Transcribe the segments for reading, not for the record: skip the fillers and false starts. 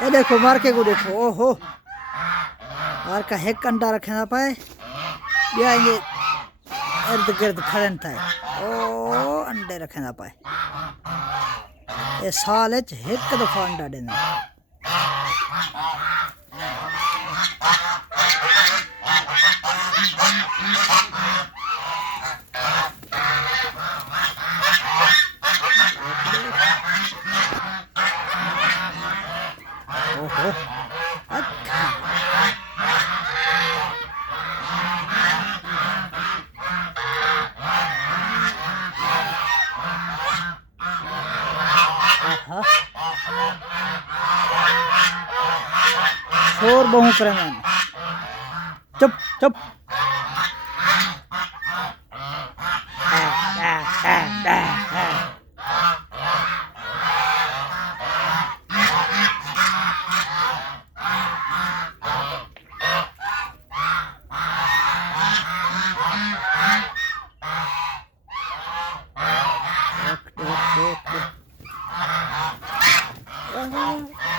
ये देखो मार के को देखो, ओहो मार का हेक अंडा रखे ना पाए या ये इर्द गिर्द खड़न था ओ अंडे रखे ना पाए ये साल एक दफा अंडा देना। ओहो अच्छा आहा शोर बहु करे मैंने चुप चुप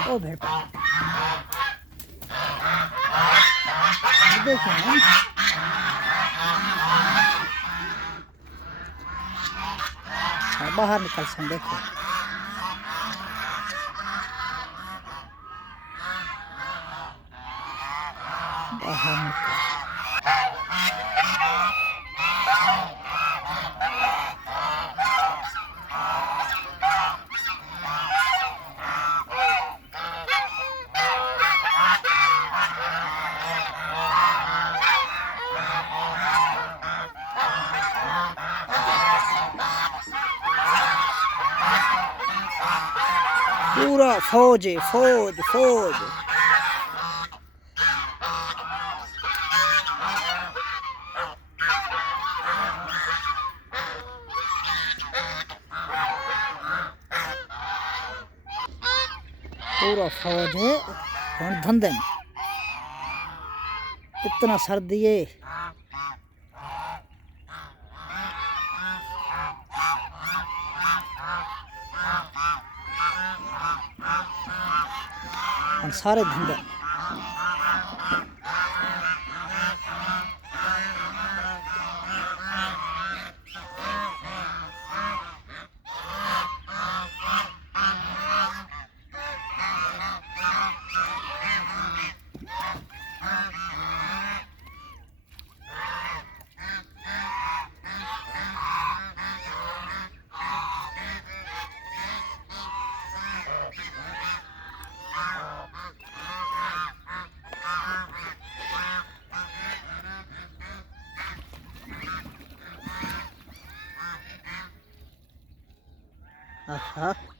ओ भेड़ देखो बाहर निकल सन देखो बाहर निकल पूरा फौज है फौज फौज पूरा फौज है हम धंधे में इतना सर्दी है हम सारे धंधे aha